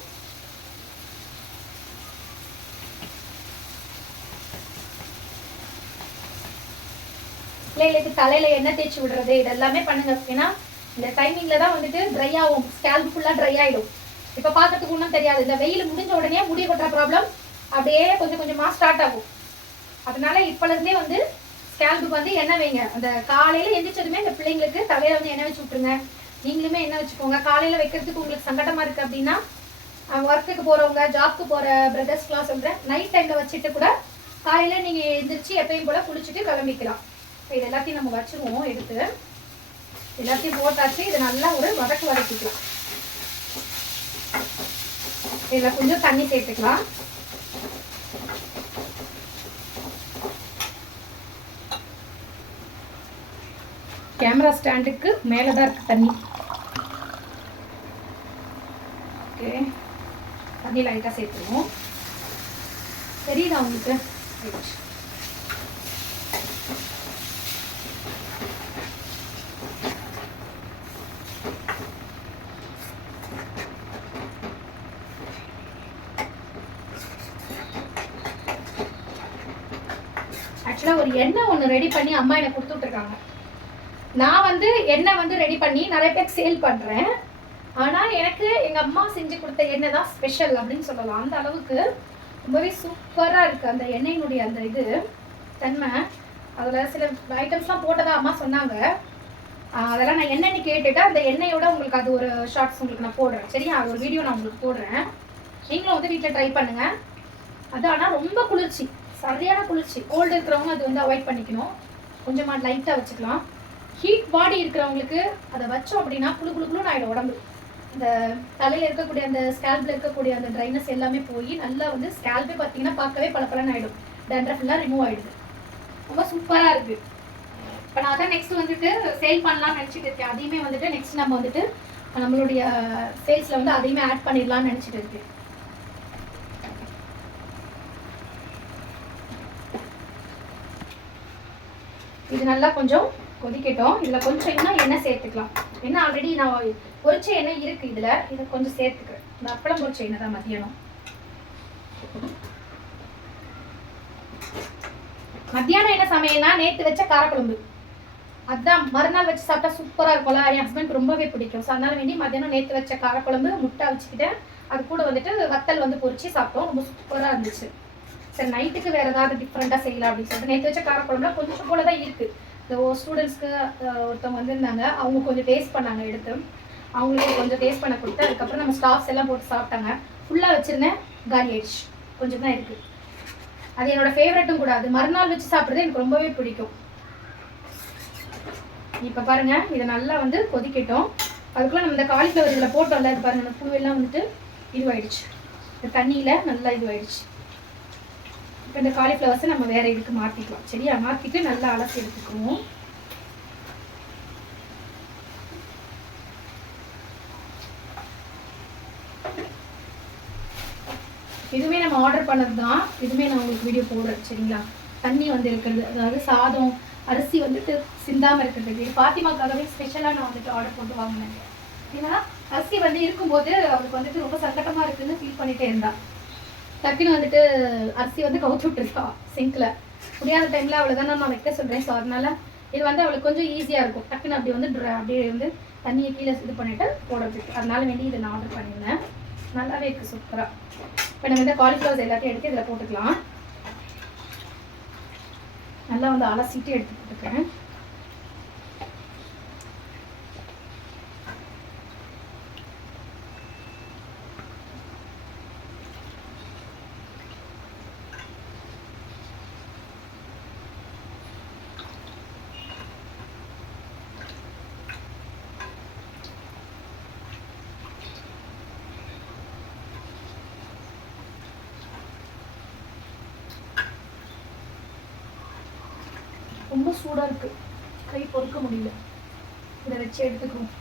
பிள்ளைகளுக்கு தலையில் எண்ணெய் தேய்ச்சி விடுறது இதெல்லாமே பண்ணுங்க. ஏன்னா இந்த டைமிங்கில் தான் வந்துட்டு ட்ரை ஆகும், ஸ்கேல்ப் ஃபுல்லாக ட்ரை ஆகிடும். இப்போ பார்க்கறதுக்கு ஒன்றும் தெரியாது. இந்த வெயில் முடிஞ்ச உடனே முடி கொட்டுற ப்ராப்ளம் அப்படியே கொஞ்சம் கொஞ்சமாக ஸ்டார்ட் ஆகும். அதனால இப்போலேருந்தே வந்து ஸ்கேல்புக்கு வந்து எண்ணெய் வைங்க. அந்த காலையில் எந்திரிச்சதுமே இந்த பிள்ளைங்களுக்கு தலையில் வந்து எண்ணெய் வச்சு விட்ருங்க. நீங்களுமே எண்ணெய் வச்சுக்கோங்க. காலையில் வைக்கிறதுக்கு உங்களுக்கு சங்கடமாக இருக்குது அப்படின்னா ஒர்க்குக்கு போகிறவங்க, ஜாப்க்கு போகிற பிரதர்ஸ்க்கெலாம் சொல்கிறேன், நைட் டைமில் வச்சுட்டு கூட காலையில் நீங்கள் எந்திரிச்சு எப்பயும் போல் குளிச்சுட்டு கிளம்பிக்கலாம். இது எல்லாத்தையும் நம்ம வச்சுருவோம். எடுத்து எல்லாத்தையும் போட்டாச்சு. இதை நல்லா ஒரு வதக்கிக்கலாம். இதில் கொஞ்சம் தண்ணி சேர்த்துக்கலாம். கேமரா ஸ்டாண்டுக்கு மேலே தான் இருக்குது தண்ணி. ஓகே, தண்ணி லைட்டாக சேர்த்துருவோம். தெரியுதா உங்களுக்கு? ஆக்சுவலாக ஒரு எண்ணெய் ஒன்று ரெடி பண்ணி அம்மா எனக்கு கொடுத்துட்ருக்காங்க. நான் வந்து எண்ணெய் வந்து ரெடி பண்ணி நிறைய பேருக்கு சேல் பண்ணுறேன். ஆனால் எனக்கு எங்கள் அம்மா செஞ்சு கொடுத்த எண்ணெய் தான் ஸ்பெஷல் அப்படின்னு சொல்லலாம். அந்த அளவுக்கு ரொம்பவே சூப்பராக இருக்குது அந்த எண்ணெயினுடைய அந்த இது தன்மை. அதில் சில ஐட்டம்ஸ்லாம் போட்டதாக அம்மா சொன்னாங்க. அதெல்லாம் நான் என்னென்னு கேட்டுட்டு அந்த எண்ணெயோட உங்களுக்கு அது ஒரு ஷார்ட்ஸ் உங்களுக்கு நான் போடுறேன். சரியா? அது ஒரு வீடியோ நான் உங்களுக்கு போடுறேன். நீங்களும் வந்து வீட்டில் ட்ரை பண்ணுங்கள். அது ஆனால் ரொம்ப குளிர்ச்சி, சரியான குளிர்ச்சி. கோல்டு இருக்கிறவங்க அது வந்து அவாய்ட் பண்ணிக்கணும். கொஞ்சமாக லைட்டாக வச்சுக்கலாம். ஹீட் பாடி இருக்கிறவங்களுக்கு அதை வச்சோம் அப்படின்னா குழு குழுன்னு ஆகிடும் உடம்பு. இந்த தலையில் இருக்கக்கூடிய அந்த ஸ்கேல்பில் இருக்கக்கூடிய அந்த ட்ரைனஸ் எல்லாமே போய் நல்லா வந்து ஸ்கேல்பே பார்த்தீங்கன்னா பார்க்கவே பளபளன்னு ஆகிடும். டேண்ட்ரஃப் ஃபுல்லாக ரிமூவ் ஆகிடுது. ரொம்ப சூப்பராக இருக்குது. இப்போ நான் அதான் நெக்ஸ்ட் வந்துட்டு சேல் பண்ணலாம்னு நினச்சிட்டு இருக்கேன். அதையுமே வந்துட்டு நெக்ஸ்ட் நம்ம வந்துட்டு நம்மளுடைய சேல்ஸில் வந்து அதையுமே ஆட் பண்ணிடலாம்னு நினச்சிட்டு இருக்கேன். இது நல்லா கொஞ்சம் கொதிக்கட்டும். இதில் கொஞ்சம் இன்னும் எண்ணெய் சேர்த்துக்கலாம். ஏன்னா ஆல்ரெடி நான் பொரிச்ச எண்ணெய் இருக்குது இதில். இதை கொஞ்சம் சேர்த்துக்கிறேன். இந்த அப்பளம் பொரிச்ச எண்ணெய் தான் மத்தியானம். மத்தியானம் என்ன சமையல்னா நேற்று வச்ச காரக்குழம்பு, அதுதான் மறுநாள் வச்சு சாப்பிட்டா சூப்பராக இருக்கும்ல. என் ஹஸ்பண்ட் ரொம்பவே பிடிக்கும். ஸோ அதனால வேண்டி மத்தியானம் நேற்று வச்ச காரக்குழம்பு முட்டை வச்சுக்கிட்டேன். அது கூட வந்துட்டு வத்தல் வந்து பொரிச்சு சாப்பிட்டோம். ரொம்ப சூப்பராக இருந்துச்சு. சரி, நைட்டுக்கு வேறு ஏதாவது டிஃப்ரெண்ட்டாக செய்யலாம் அப்படின்னு சொல்லிட்டு நேற்று வச்ச காரக்குழம்புல கொஞ்சம் போல தான் இருக்குது. இந்த ஸ்டூடெண்ட்ஸ்க்கு ஒருத்தவங்க வந்திருந்தாங்க. அவங்க கொஞ்சம் டேஸ்ட் பண்ணாங்க எடுத்து. அவங்களுக்கு கொஞ்சம் டேஸ்ட் பண்ண கொடுத்து அதுக்கப்புறம் நம்ம ஸ்டாஃப்ஸ் எல்லாம் போட்டு சாப்பிட்டாங்க. ஃபுல்லாக வச்சுருந்தேன், காலி ஆயிடுச்சு. கொஞ்சம் தான் இருக்குது. அது என்னோடய ஃபேவரட்டும் கூட. அது மறுநாள் வச்சு சாப்பிட்றது எனக்கு ரொம்பவே பிடிக்கும். இப்போ பாருங்கள், இதை நல்லா வந்து கொதிக்கட்டும். அதுக்குள்ளே நம்ம இந்த காலிஃப்ளவர் இதில் போட்டோம்ல, இது பாருங்கள், அந்த புழுவெல்லாம் வந்துட்டு இதுவாயிடுச்சு. இந்த தண்ணியில் நல்லா இதுவாயிடுச்சு. இப்போ இந்த காலிஃப்ளவர்ஸை நம்ம வேறு இதுக்கு மாற்றிக்கலாம். சரியா? மாற்றிட்டு நல்லா அலசி எடுத்துக்குவோம். இதுவுமே நம்ம ஆர்டர் பண்ணது தான். இதுவுமே நான் உங்களுக்கு வீடியோ போடுறேன். சரிங்களா? தண்ணி வந்து இருக்கிறது, அதாவது சாதம் அரிசி வந்துட்டு சிந்தாமல் இருக்கிறதுக்கு பாத்திமாக்காகவே ஸ்பெஷலாக நான் வந்துட்டு ஆர்டர் போட்டு வாங்கினேன். ஏன்னா அரிசி வந்து இருக்கும்போது அவளுக்கு வந்துட்டு ரொம்ப சங்கட்டமாக இருக்குதுன்னு ஃபீல் பண்ணிகிட்டே இருந்தா. டக்குன்னு வந்துட்டு அரிசி வந்து கவுத்து விட்டுருக்கா சிங்கில். முடியாத டைமில் அவளை தானே நான் வைக்க சொல்கிறேன். ஸோ அதனால் இது வந்து அவளுக்கு கொஞ்சம் ஈஸியாக இருக்கும். டக்குன்னு அப்படி வந்து அப்படியே வந்து தண்ணியை கீழே இது பண்ணிவிட்டு போடுறதுக்கு. அதனால வேண்டி இதை நான் ஆர்டர் பண்ணியிருந்தேன். நல்லாவே இருக்குது, சூப்பராக. இப்போ நம்ம இந்த காலிஃப்ளவர்ஸ் எல்லாத்தையும் எடுத்து இதில் போட்டுக்கலாம். நல்லா வந்து அலசிட்டு எடுத்து போட்டுக்கிறேன். ரொம்ப சூடாக இருக்குது, கை பொறுக்க முடியல. இதை வச்சு எடுத்துக்குவோம்.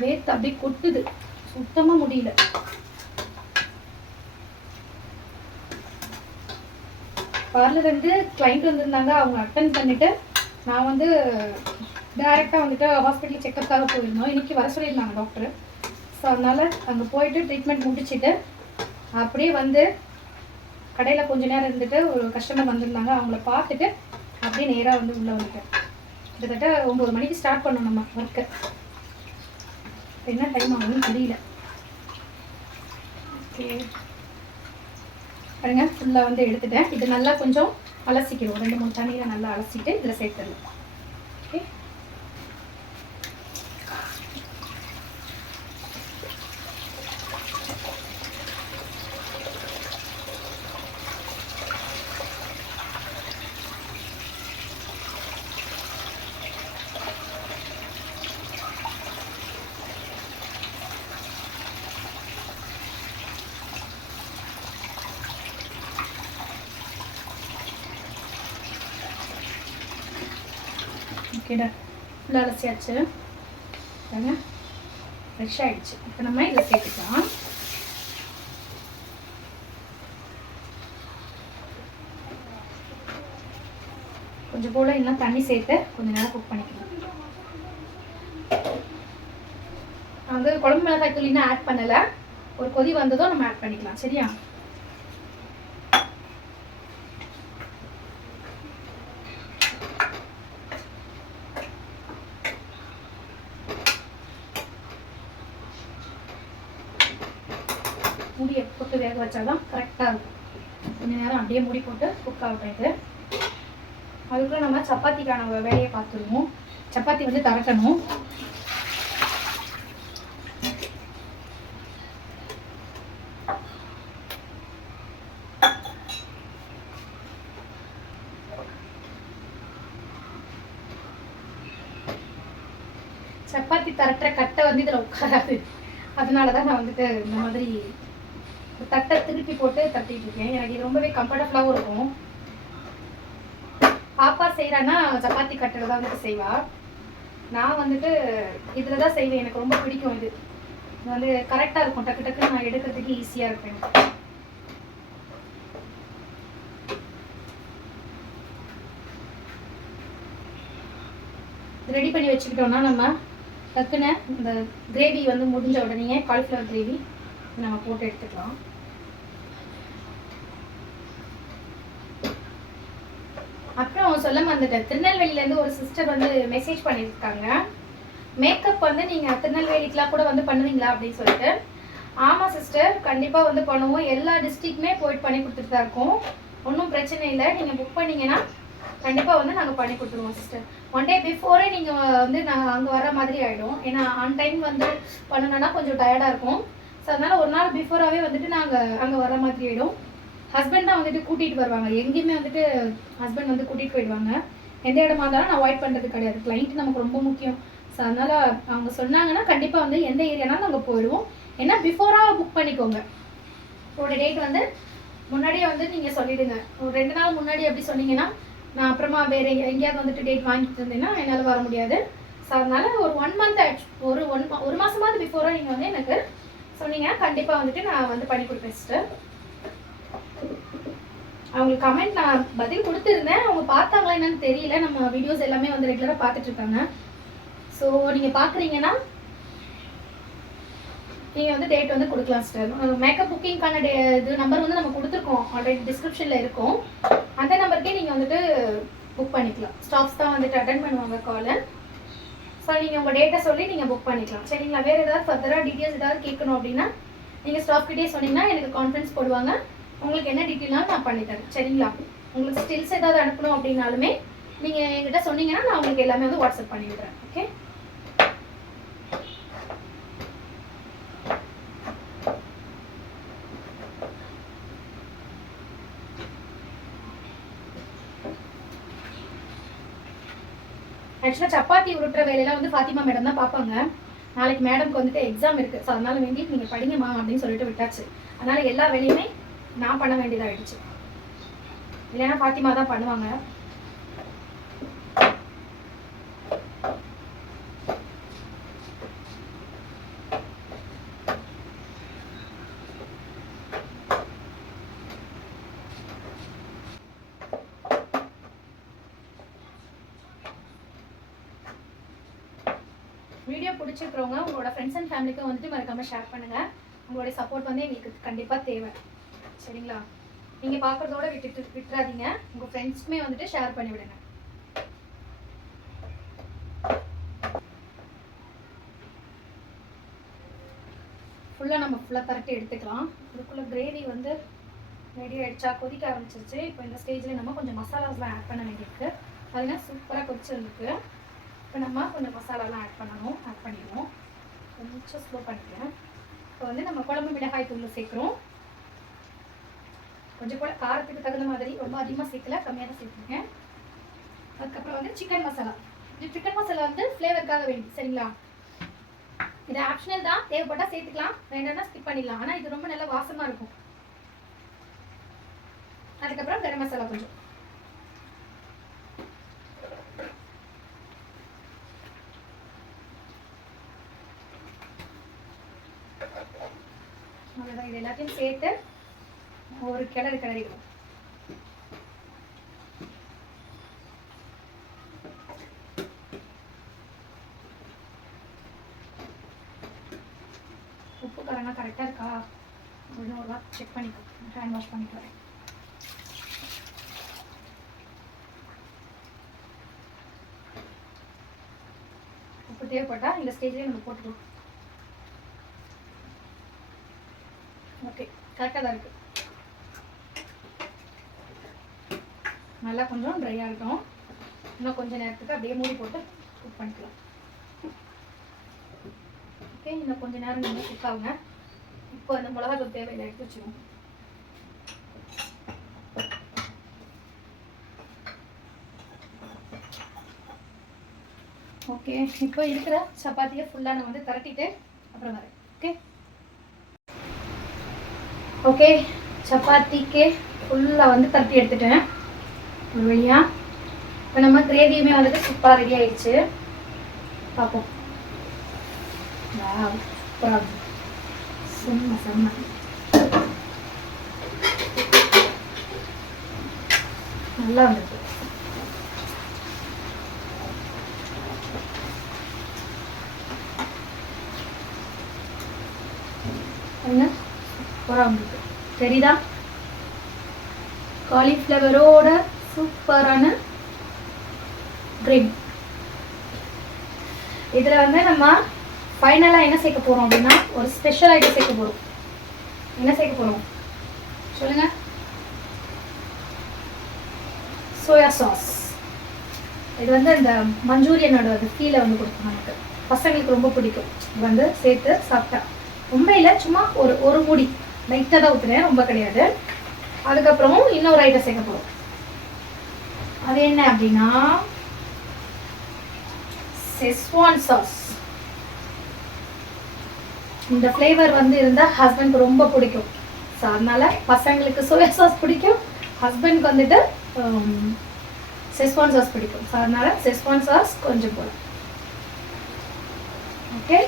வேர்த்து அப்படியே கொட்டுது, சுத்தமாக முடியல. பார்லர் வந்து கிளைண்ட் வந்திருந்தாங்க. அவங்க அட்டன் பண்ணிவிட்டு நான் வந்து டைரெக்டாக வந்துட்டு ஹாஸ்பிட்டல் செக்கப்புக்காக போயிருந்தோம். இன்றைக்கி வர சொல்லியிருந்தாங்க டாக்டர். ஸோ அதனால் அங்கே போயிட்டு ட்ரீட்மெண்ட் முடிச்சுட்டு அப்படியே வந்து கடையில் கொஞ்ச நேரம் இருந்துட்டு ஒரு கஸ்டமர் வந்திருந்தாங்க. அவங்கள பார்த்துட்டு அப்படியே நேராக வந்து உள்ளே வந்துட்டேன். கிட்டத்தட்ட 9 மணிக்கு ஸ்டார்ட் பண்ணோம் நம்ம ஒர்க்கு. என்ன டைம் ஆகுதுன்னு தெரியல. ஓகே பாருங்க, ஃபுல்லாக வந்து எடுத்துட்டேன். இது நல்லா கொஞ்சம் அலசிக்கிறோம். 2-3 தண்ணியில் நல்லா அலசிட்டு இதில் சேர்த்துடலாம். ஓகே, ஓகேடா, ஃபுல்லாக அலசியாச்சு. பாருங்க, ஃப்ரெஷ் ஆகிடுச்சு. இப்போ நம்ம இதில் சேர்த்துக்கலாம். கொஞ்சம் போல் இன்னும் தண்ணி சேர்த்து கொஞ்சம் நேரம் குக் பண்ணிக்கலாம். நான் வந்து குழம்பு மிளகாய் தூள் இன்னும் ஆட் பண்ணலை. ஒரு கொதி வந்ததும் நம்ம ஆட் பண்ணிக்கலாம். சரியா? மூடியை போட்டு வேக வச்சாதான் கரெக்டாக இருக்கும். கொஞ்சம் நேரம் அப்படியே மூடி போட்டு குக் ஆகட்டும். இது அதுக்குள்ள நம்ம சப்பாத்திக்கான வேலையை பார்த்துருவோம். சப்பாத்தி வந்து தரக்கணும். சப்பாத்தி தரட்டுற கட்டை வந்து இதில் உட்காராது. அதனால தான் நான் வந்துட்டு இந்த மாதிரி தட்டை திருப்பி போட்டு தட்டிட்டு இருக்கேன். எனக்கு இது ரொம்பவே கம்ஃபர்டபுளாகவும் இருக்கும். பாப்பா செய்கிறான்னா சப்பாத்தி கட்டில் தான் வந்துட்டு செய்வா. நான் வந்துட்டு இதில் தான் செய்வேன். எனக்கு ரொம்ப பிடிக்கும். இது வந்து கரெக்டாக இருக்கும். டக்கு டக்குன்னு நான் எடுக்கிறதுக்கு ஈஸியாக இருக்கும். ரெடி பண்ணி வச்சுக்கிட்டோம்னா நம்ம டக்குன்னு இந்த கிரேவி வந்து முடிஞ்ச உடனே காலிஃப்ளவர் கிரேவி நம்ம போட்டு எடுத்துக்கலாம். அப்புறம் சொல்ல வந்துட்டேன், திருநெல்வேலியிலேருந்து ஒரு சிஸ்டர் வந்து மெசேஜ் பண்ணியிருக்காங்க. மேக்கப் வந்து நீங்கள் திருநெல்வேலிக்கெலாம் கூட வந்து பண்ணுவீங்களா அப்படின்னு சொல்லிட்டு. ஆமாம் சிஸ்டர், கண்டிப்பாக வந்து பண்ணுவோம். எல்லா டிஸ்ட்ரிக்ட்டுமே போயிட்டு பண்ணி கொடுத்துட்டு தான் இருக்கோம். ஒன்றும் பிரச்சனை இல்லை. நீங்கள் புக் பண்ணிங்கன்னா கண்டிப்பாக வந்து நாங்கள் பண்ணி கொடுத்துருவோம் சிஸ்டர். ஒன் டே பிஃபோரே நீங்கள் வந்து நாங்கள் அங்கே வர மாதிரி ஆகிடும். ஏன்னா ஆன் டைம் வந்து பண்ணணுன்னா கொஞ்சம் டயர்டாக இருக்கும். ஸோ அதனால் ஒரு நாள் பிஃபோராகவே வந்துட்டு நாங்கள் அங்கே வர மாதிரி ஆகிடும். ஹஸ்பண்ட் தான் வந்துட்டு கூட்டிகிட்டு வருவாங்க. எங்கேயுமே வந்துட்டு ஹஸ்பண்ட் வந்து கூட்டிகிட்டு போயிடுவாங்க. எந்த இடமா இருந்தாலும் நான் அவாய்ட் பண்ணுறது கிடையாது. கிளைண்ட் நமக்கு ரொம்ப முக்கியம். ஸோ அதனால் அவங்க சொன்னாங்கன்னா கண்டிப்பாக வந்து எந்த ஏரியானாலும் நாங்கள் போயிடுவோம். ஏன்னா பிஃபோராக புக் பண்ணிக்கோங்க. ஒரு டேட் வந்து முன்னாடியே வந்து நீங்கள் சொல்லிவிடுங்க. ஒரு 2 நாள் முன்னாடி அப்படி சொன்னீங்கன்னா நான் அப்புறமா வேறு எங்கேயாவது வந்துட்டு டேட் வாங்கிட்டு இருந்தேன்னா என்னால் வர முடியாது. ஸோ அதனால் ஒரு 1 மந்த் ஆயிடுச்சு. ஒரு மாதமாவது பிஃபோராக நீங்கள் வந்து எனக்கு சொன்னீங்கன்னா கண்டிப்பாக வந்துட்டு நான் வந்து பண்ணி கொடுப்பேன் சிஸ்டர். அவங்களுக்கு கமெண்ட் நான் பதில் கொடுத்துருந்தேன். அவங்க பார்த்தாங்களா என்னன்னு தெரியல. நம்ம வீடியோஸ் எல்லாமே வந்து ரெகுலராக பார்த்துட்ருக்காங்க. ஸோ நீங்கள் பார்க்குறீங்கன்னா நீங்கள் வந்து டேட் வந்து கொடுக்கலாம் சிஸ்டர். மேக்கப் புக்கிங்கான இது நம்பர் வந்து நம்ம கொடுத்துருக்கோம். ஆல்ரெடி டிஸ்கிரிப்ஷனில் இருக்கும். அந்த நம்பருக்கே நீங்கள் வந்துட்டு புக் பண்ணிக்கலாம். ஸ்டாஃப்ஸ் தான் வந்துட்டு அட்டென்ட் பண்ணுவாங்க காலை. ஸோ நீங்கள் உங்கள் டேட்டை சொல்லி நீங்கள் புக் பண்ணிக்கலாம். சரிங்களா? வேறு ஏதாவது ஃபர்தராக டீட்டெயில்ஸ் ஏதாவது கேட்கணும் அப்படின்னா நீங்கள் ஸ்டாஃப்கிட்டே சொன்னீங்கன்னா எனக்கு கான்ஃபரன்ஸ் போடுவாங்க. உங்களுக்கு என்ன டீட்டெயில்னாலும் நான் பண்ணித்தரேன். சரிங்களா? உங்களுக்கு ஸ்டில்ஸ் ஏதாவது அனுப்பணும் அப்படின்னாலுமே நீங்கள் என்கிட்ட சொன்னீங்கன்னா நான் உங்களுக்கு எல்லாமே வந்து வாட்ஸ்அப் பண்ணி விடுறேன். ஓகே? ஆக்சுவலாக சப்பாத்தி உருட்டுற வேலையெல்லாம் வந்து ஃபாத்திமா மேடம் தான் பார்ப்பாங்க. நாளைக்கு மேடம்க்கு வந்துட்டு எக்ஸாம் இருக்குது. ஸோ அதனால வேண்டி நீங்கள் படிங்கம்மா அப்படின்னு சொல்லிட்டு விட்டாச்சு. அதனால் எல்லா வேலையுமே நான் பண்ண வேண்டியதாகிடுச்சு. இல்லைன்னா ஃபாத்திமா தான் பண்ணுவாங்க. வீடியோ பிடிச்சிருக்கிறவங்க உங்களோட ஃப்ரெண்ட்ஸ் அண்ட் ஃபேமிலிக்கும் வந்துட்டு மறக்காமல் ஷேர் பண்ணுங்கள். உங்களுடைய சப்போர்ட் வந்து எங்களுக்கு கண்டிப்பாக தேவை. சரிங்களா? நீங்கள் பார்க்குறதோட விட்டுறாதீங்க. உங்கள் ஃப்ரெண்ட்ஸ்க்குமே வந்துட்டு ஷேர் பண்ணி விடுங்க. ஃபுல்லாக பரட்டி எடுத்துக்கலாம். இதுக்குள்ளே கிரேவி வந்து ரெடி ஆகிடுச்சா, கொதிக்க ஆரம்பிச்சிருச்சு. இப்போ இந்த ஸ்டேஜில் நம்ம கொஞ்சம் மசாலாஸ்லாம் ஆட் பண்ண வேண்டியிருக்கு. அதுனா சூப்பராக கொதிச்சிருக்கு. இப்போ நம்ம கொஞ்சம் மசாலாலாம் ஆட் பண்ணிடுவோம். கொஞ்சம் ஸ்லோ பண்ணிக்கிறேன். இப்போ வந்து நம்ம குழம்பு மிளகாய் தூள் சேர்க்குறோம். கொஞ்சம் கூட காரத்துக்கு தகுந்த மாதிரி ரொம்ப அதிகமாக சேர்க்கல, கம்மியாக தான் சேர்த்துருக்கேன். அதுக்கப்புறம் வந்து சிக்கன் மசாலா. இது சிக்கன் மசாலா வந்து ஃப்ளேவருக்காக வேண்டி. சரிங்களா? இது ஆப்ஷனல் தான். தேவைப்பட்டால் சேர்த்துக்கலாம், வேண்டாம்னா ஸ்கிப் பண்ணிடலாம். ஆனால் இது ரொம்ப நல்லா வாசமாக இருக்கும். அதுக்கப்புறம் கரம் மசாலா கொஞ்சம். அவ்வளோதான். இது எல்லாத்தையும் சேர்த்து ஒரு கிளறிடும். உப்பு காரம் எல்லாம் கரெக்டாக இருக்கா அப்படின்னு ஒரு வாரம் செக் பண்ணிக்கோ. ஹேண்ட் வாஷ் பண்ணிட்டு வரேன். உப்பு தேவைப்பட்டால் இந்த ஸ்டேஜ்லேயே நம்ம போட்டுக்கலாம். ஓகே, கரெக்டாக தான் இருக்குது. நல்லா கொஞ்சம் ட்ரை ஆகட்டும். இன்னும் கொஞ்சம் நேரத்துக்கு அப்படியே மூடி போட்டு குக் பண்ணிக்கலாம். ஓகே, இன்னும் கொஞ்சம் நேரம் நீங்கள் குக் ஆகுங்க. இப்போ அந்த மிளகாத்தூள் தேவையில்லை, எடுத்து வச்சுருவோம். ஓகே, இப்போ இருக்கிற சப்பாத்தியை ஃபுல்லாக நான் வந்து திரட்டிட்டு அப்புறம் வரேன். ஓகே ஓகே, சப்பாத்திக்கு ஃபுல்லாக வந்து திரட்டி எடுத்துட்டேன் ஒரு வழியாக. இப்போ நம்ம கிரேவியுமே வந்துட்டு சூப்பராக ரெடி ஆயிடுச்சு. பார்ப்போம். சூப்பராக செம்ம செம்ம. நல்லா வந்துருக்கு. சூப்பராக வந்துருக்கு. சரிதா? காலிஃப்ளவரோட சூப்பரான கிரேவி. இதில் வந்து நம்ம ஃபைனலாக என்ன சேர்க்க போகிறோம் அப்படின்னா ஒரு ஸ்பெஷல் ஐட்டம் சேர்க்க போகிறோம். என்ன சேர்க்க போகிறோம் சொல்லுங்கள்? Soya sauce. இது வந்து இந்த மஞ்சூரியனோட அது ஃபீலை வந்து கொடுக்கும் நமக்கு. பசங்களுக்கு ரொம்ப பிடிக்கும். வந்து சேர்த்து சாப்பிட்டா ரொம்ப இல்லை, சும்மா ஒரு மூடி லைட்டாக தான் ஊற்றுறேன், ரொம்ப கிடையாது. அதுக்கப்புறம் இன்னொரு ஐட்டம் சேர்க்க போகிறோம். அது என்ன அப்படின்னா செஸ்வான் சாஸ். இந்த ஃப்ளேவர் வந்து இருந்தால் ஹஸ்பண்ட்க்கு ரொம்ப பிடிக்கும். ஸோ அதனால பசங்களுக்கு சோயா சாஸ் பிடிக்கும், ஹஸ்பண்ட்க்கு வந்துட்டு செஸ்வான் சாஸ் பிடிக்கும். ஸோ அதனால செஸ்வான் சாஸ் கொஞ்சம் போதும். Okay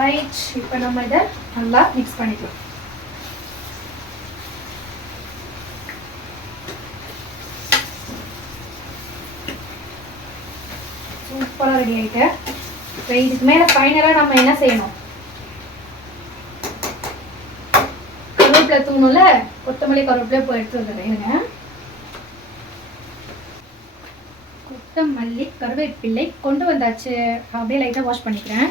right. இப்போ நம்ம இதை நல்லா மிக்ஸ் பண்ணிக்கலாம். சூப்பராக ரெடி ஆகிட்டு. இப்போ இதுக்கு மேலே ஃபைனலாக நம்ம என்ன செய்யணும்? கருவேப்பிலை தூணும்ல, கொத்தமல்லி கருவேப்பிலை போய் எடுத்து வந்துடுறேன். கொத்தமல்லி கருவேப்பிலை கொண்டு வந்தாச்சு. அப்படியே லைட்டாக வாஷ் பண்ணிக்கிறேன்.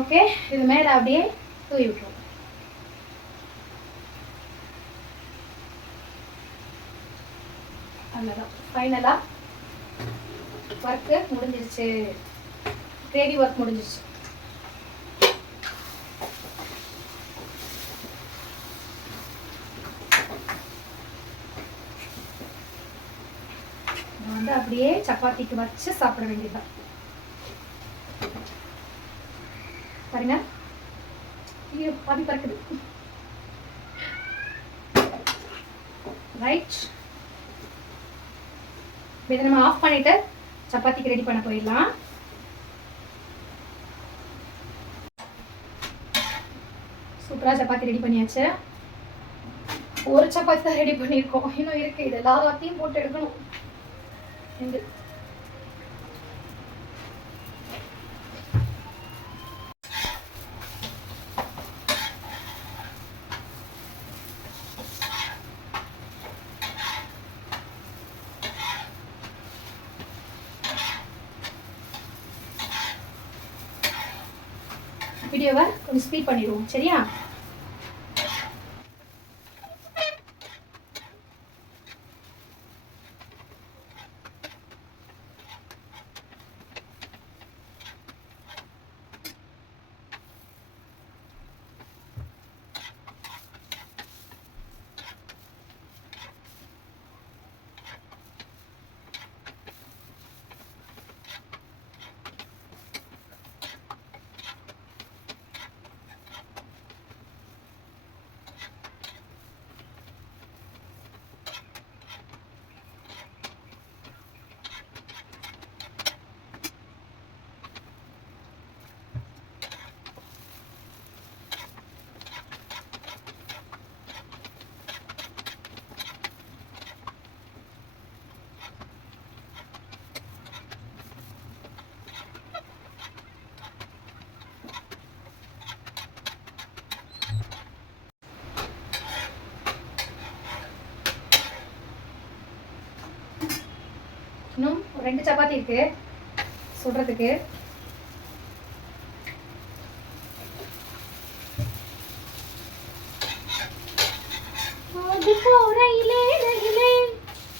ஓகே, இது மேலே அப்படியே தூவி விட்டுருவோம். அவ்வளோதான், ஃபைனலாக ஒர்க்கு முடிஞ்சிருச்சு. கிரேவி ஒர்க் முடிஞ்சிருச்சு. வந்து அப்படியே சப்பாத்திக்கு வச்சு சாப்பிட வேண்டியதுதான். பாருங்க, ஐயோ பாதி பறக்குது. ரைட், இதை நம்ம ஆஃப் பண்ணிட்டு சப்பாத்திக்கு ரெடி பண்ண போயிடலாம். சூப்பராக சப்பாத்தி ரெடி பண்ணியாச்சு. ஒரு சப்பாத்தி தான் ரெடி பண்ணியிருக்கோம், இன்னும் இருக்கு. இது எல்லாத்தையும் போட்டு எடுக்கணும். வீடியோவை கொஞ்சம் ஸ்பீட் பண்ணிடுவோம், சரியா? இன்னும் 2 சப்பாத்தி இருக்கு சுடுறதுக்கு. அது போறையிலே ரயிலே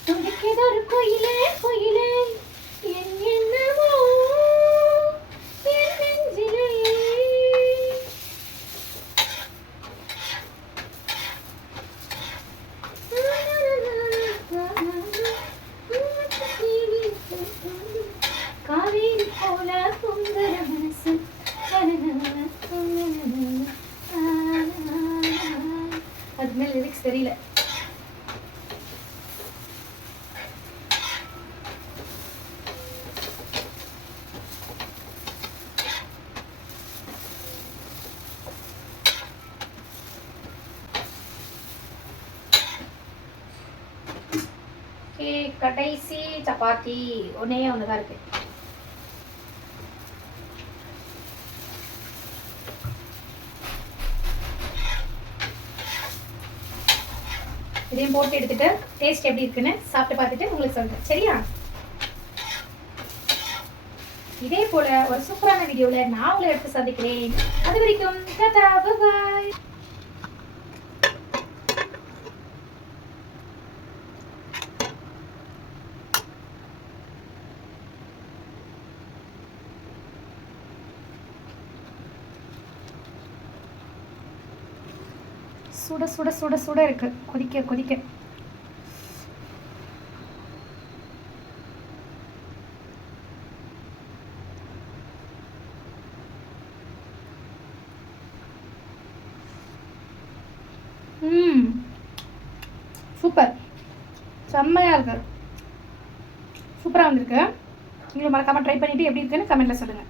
துடிக்குதொரு கோயிலே கோயிலே என் என்னவோ என் நெஞ்சிலே. காவேரி போல பொங்குற மனசு அது மேல லிரிக்ஸ் தெரியல. கடைசி சப்பாத்தி ஒன்னே ஒண்ணுதான் இருக்கு. இதையும் போட்டு எடுத்துட்டு டேஸ்ட் எப்படி இருக்குன்னு சாப்பிட்டு பார்த்துட்டு உங்களுக்கு சொல்றேன். சரியா? இதே போல ஒரு சூப்பரான வீடியோல நான் உங்களை எடுத்து சந்திக்கிறேன். அது வரைக்கும் டாடா பை பை. சுட சுட சுட சுட இருக்கு. கொதிக்க கொதிக்க சூப்பர், செம்மையா இருக்கு. சூப்பரா வந்திருக்கு. நீங்களும் மறக்காம ட்ரை பண்ணிட்டு எப்படி இருக்குன்னு கமெண்ட்ல சொல்லுங்க.